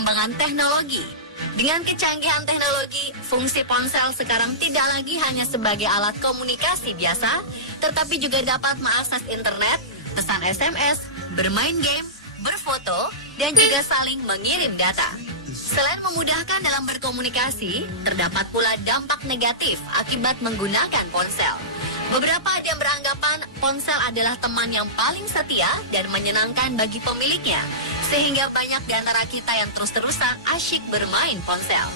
perkembangan teknologi. Dengan kecanggihan teknologi, fungsi ponsel sekarang tidak lagi hanya sebagai alat komunikasi biasa, tetapi juga dapat mengakses internet, pesan SMS, bermain game, berfoto, dan juga saling mengirim data. Selain memudahkan dalam berkomunikasi, terdapat pula dampak negatif akibat menggunakan ponsel. Beberapa ada yang beranggapan ponsel adalah teman yang paling setia dan menyenangkan bagi pemiliknya, sehingga banyak di antara kita yang terus-terusan asyik bermain ponsel.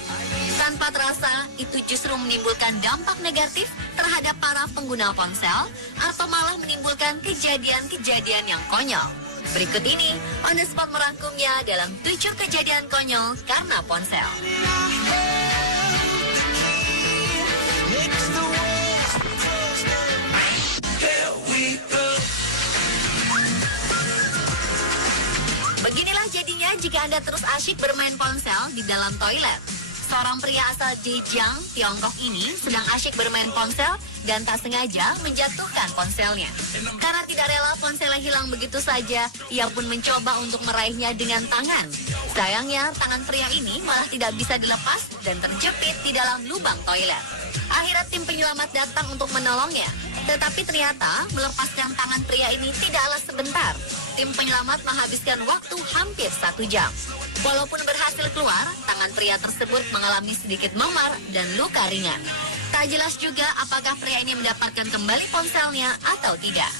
Tanpa terasa, itu justru menimbulkan dampak negatif terhadap para pengguna ponsel atau malah menimbulkan kejadian-kejadian yang konyol. Berikut ini, On The Spot merangkumnya dalam 7 kejadian konyol karena ponsel. Beginilah jadinya jika Anda terus asyik bermain ponsel di dalam toilet. Seorang pria asal Zhejiang, Tiongkok ini sedang asyik bermain ponsel dan tak sengaja menjatuhkan ponselnya. Karena tidak rela ponselnya hilang begitu saja, ia pun mencoba untuk meraihnya dengan tangan. Sayangnya, tangan pria ini malah tidak bisa dilepas dan terjepit di dalam lubang toilet. Akhirnya tim penyelamat datang untuk menolongnya. Tetapi ternyata melepaskan tangan pria ini tidaklah sebentar. Tim penyelamat menghabiskan waktu hampir 1 jam. Walaupun berhasil keluar, tangan pria tersebut mengalami sedikit memar dan luka ringan. Tak jelas juga apakah pria ini mendapatkan kembali ponselnya atau tidak.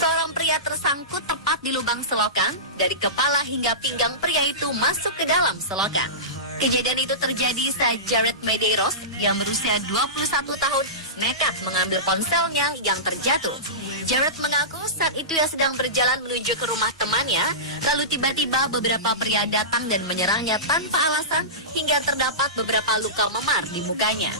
Seorang pria tersangkut tepat di lubang selokan, dari kepala hingga pinggang pria itu masuk ke dalam selokan. Kejadian itu terjadi saat Jared Medeiros yang berusia 21 tahun nekat mengambil ponselnya yang terjatuh. Jared mengaku saat itu ia sedang berjalan menuju ke rumah temannya, lalu tiba-tiba beberapa pria datang dan menyerangnya tanpa alasan hingga terdapat beberapa luka memar di mukanya.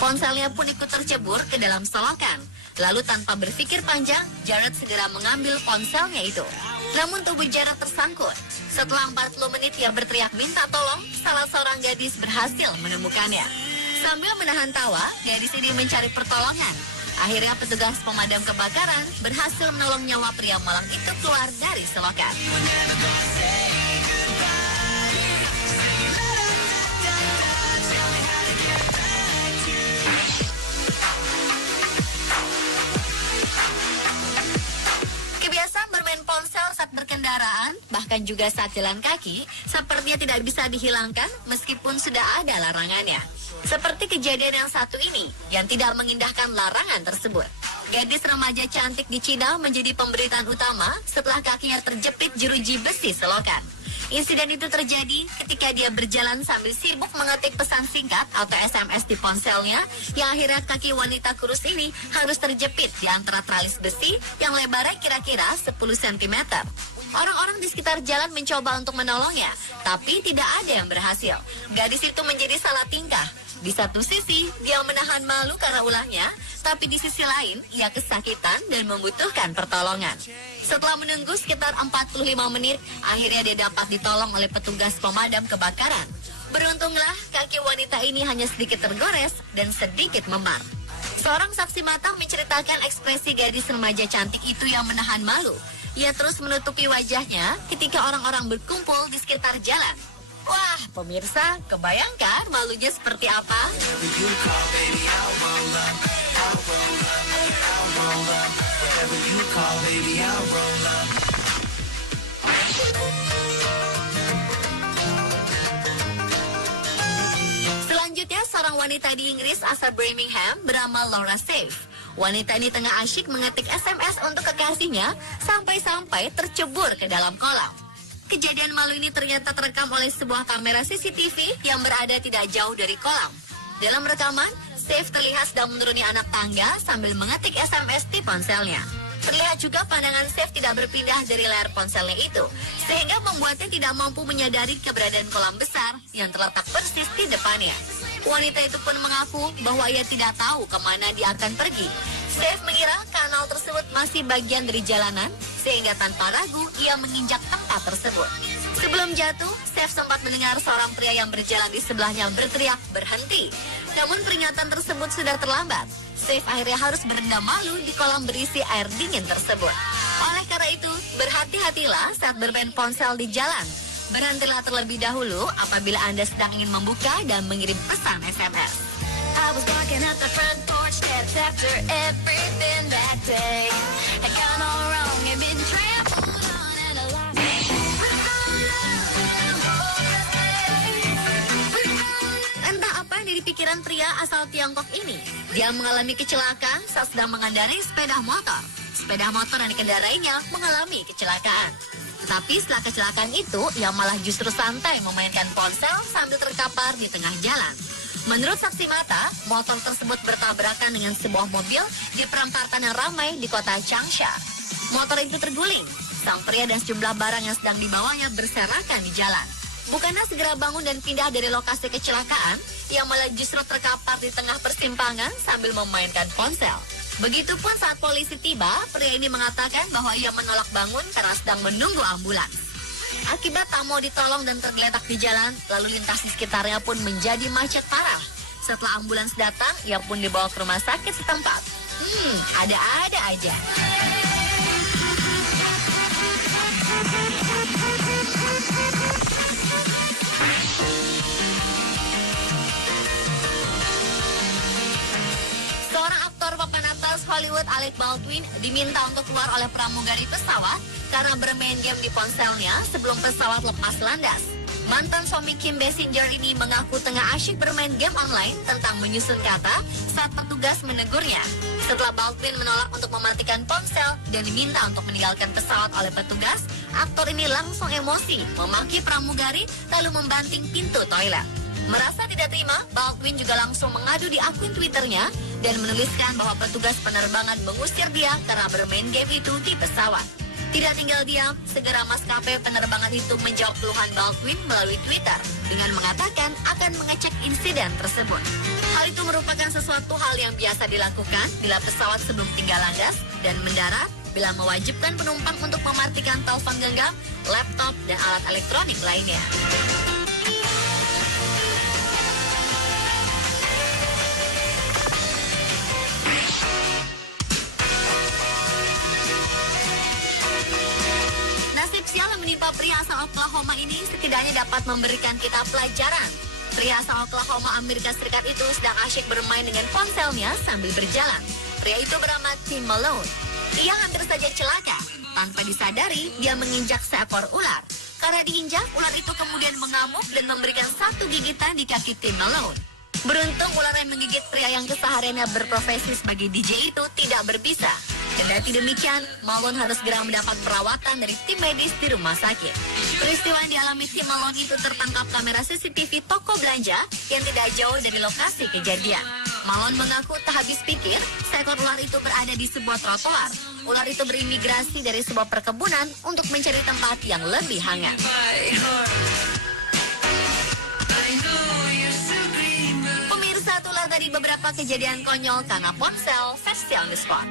Ponselnya pun ikut tercebur ke dalam selokan. Lalu tanpa berpikir panjang, Jared segera mengambil ponselnya itu. Namun tubuh Jared tersangkut. Setelah 40 menit ia berteriak minta tolong, salah seorang gadis berhasil menemukannya. Sambil menahan tawa, gadis ini mencari pertolongan. Akhirnya petugas pemadam kebakaran berhasil menolong nyawa pria malang itu keluar dari selokan. Kebiasaan bermain ponsel saat berkendaraan, bahkan juga saat jalan kaki, sepertinya tidak bisa dihilangkan meskipun sudah ada larangannya. Seperti kejadian yang satu ini, yang tidak mengindahkan larangan tersebut. Gadis remaja cantik di Cina menjadi pemberitaan utama setelah kakinya terjepit jeruji besi selokan. Insiden itu terjadi ketika dia berjalan sambil sibuk mengetik pesan singkat atau SMS di ponselnya, yang akhirnya kaki wanita kurus ini harus terjepit di antara tralis besi yang lebarnya kira-kira 10 cm. Orang-orang di sekitar jalan mencoba untuk menolongnya, tapi tidak ada yang berhasil. Gadis itu menjadi salah tingkah. Di satu sisi, dia menahan malu karena ulahnya, tapi di sisi lain, ia kesakitan dan membutuhkan pertolongan. Setelah menunggu sekitar 45 menit, akhirnya dia dapat ditolong oleh petugas pemadam kebakaran. Beruntunglah, kaki wanita ini hanya sedikit tergores dan sedikit memar. Seorang saksi mata menceritakan ekspresi gadis remaja cantik itu yang menahan malu. Ia terus menutupi wajahnya ketika orang-orang berkumpul di sekitar jalan. Wah, pemirsa, kebayangkan malunya seperti apa? Selanjutnya, seorang wanita di Inggris asal Birmingham bernama Laura Safe. Wanita ini tengah asyik mengetik SMS untuk kekasihnya sampai-sampai tercebur ke dalam kolam. Kejadian malu ini ternyata terekam oleh sebuah kamera CCTV yang berada tidak jauh dari kolam. Dalam rekaman, Safe terlihat sedang menuruni anak tangga sambil mengetik SMS di ponselnya. Terlihat juga pandangan Safe tidak berpindah dari layar ponselnya itu, sehingga membuatnya tidak mampu menyadari keberadaan kolam besar yang terletak persis di depannya. Wanita itu pun mengaku bahwa ia tidak tahu kemana dia akan pergi. Safe mengira kanal tersebut masih bagian dari jalanan, sehingga tanpa ragu ia menginjak tempat tersebut. Sebelum jatuh, Safe sempat mendengar seorang pria yang berjalan di sebelahnya berteriak berhenti. Namun peringatan tersebut sudah terlambat. Saif akhirnya harus berendam malu di kolam berisi air dingin tersebut. Oleh karena itu, berhati-hatilah saat bermain ponsel di jalan. Berhentilah terlebih dahulu apabila Anda sedang ingin membuka dan mengirim pesan SMS. I was walking up the front porch steps after everything that day. I got all wrong and been trampled on and alive. Entah apa yang jadi pikiran pria asal Tiongkok ini. Dia mengalami kecelakaan saat sedang mengendarai sepeda motor. Sepeda motor yang dikendarainya mengalami kecelakaan. Tetapi setelah kecelakaan itu, ia malah justru santai memainkan ponsel sambil terkapar di tengah jalan. Menurut saksi mata, motor tersebut bertabrakan dengan sebuah mobil di perempatan yang ramai di kota Changsha. Motor itu terguling. Sang pria dan sejumlah barang yang sedang dibawanya berserakan di jalan. Bukannya segera bangun dan pindah dari lokasi kecelakaan, ia malah justru terkapar di tengah persimpangan sambil memainkan ponsel. Begitupun saat polisi tiba, pria ini mengatakan bahwa ia menolak bangun karena sedang menunggu ambulans. Akibat tak mau ditolong dan tergeletak di jalan, lalu lintas di sekitarnya pun menjadi macet parah. Setelah ambulans datang, ia pun dibawa ke rumah sakit setempat. Ada-ada aja. Seorang aktor papan atas Hollywood Alec Baldwin diminta untuk keluar oleh pramugari pesawat karena bermain game di ponselnya sebelum pesawat lepas landas. Mantan suami Kim Basinger ini mengaku tengah asyik bermain game online tentang menyusun kata saat petugas menegurnya. Setelah Baldwin menolak untuk mematikan ponsel dan diminta untuk meninggalkan pesawat oleh petugas, aktor ini langsung emosi, memaki pramugari lalu membanting pintu toilet. Merasa tidak terima, Baldwin juga langsung mengadu di akun Twitternya dan menuliskan bahwa petugas penerbangan mengusir dia karena bermain game itu di pesawat. Tidak tinggal diam, segera maskapai penerbangan itu menjawab keluhan Baldwin melalui Twitter dengan mengatakan akan mengecek insiden tersebut. Hal itu merupakan sesuatu hal yang biasa dilakukan bila pesawat sebelum tinggal landas dan mendarat bila mewajibkan penumpang untuk mematikan telepon genggam, laptop, dan alat elektronik lainnya. Nasib sial yang menimpa pria asal Oklahoma ini setidaknya dapat memberikan kita pelajaran. Pria asal Oklahoma, Amerika Serikat itu sedang asyik bermain dengan ponselnya sambil berjalan. Pria itu bernama Tim Malone. Ia hampir saja celaka. Tanpa disadari, dia menginjak seekor ular. Karena diinjak, ular itu kemudian mengamuk dan memberikan satu gigitan di kaki Tim Malone. Beruntung ular yang menggigit pria yang kesehariannya berprofesi sebagai DJ itu tidak berbisa. Kendati demikian, Malone harus segera mendapat perawatan dari tim medis di rumah sakit. Peristiwa yang dialami Tim Malone itu tertangkap kamera CCTV toko belanja yang tidak jauh dari lokasi kejadian. Malone mengaku tak habis pikir seekor ular itu berada di sebuah trotoar. Ular itu berimigrasi dari sebuah perkebunan untuk mencari tempat yang lebih hangat. Pemirsa, itulah tadi beberapa kejadian konyol karena ponsel Festival on the Spot.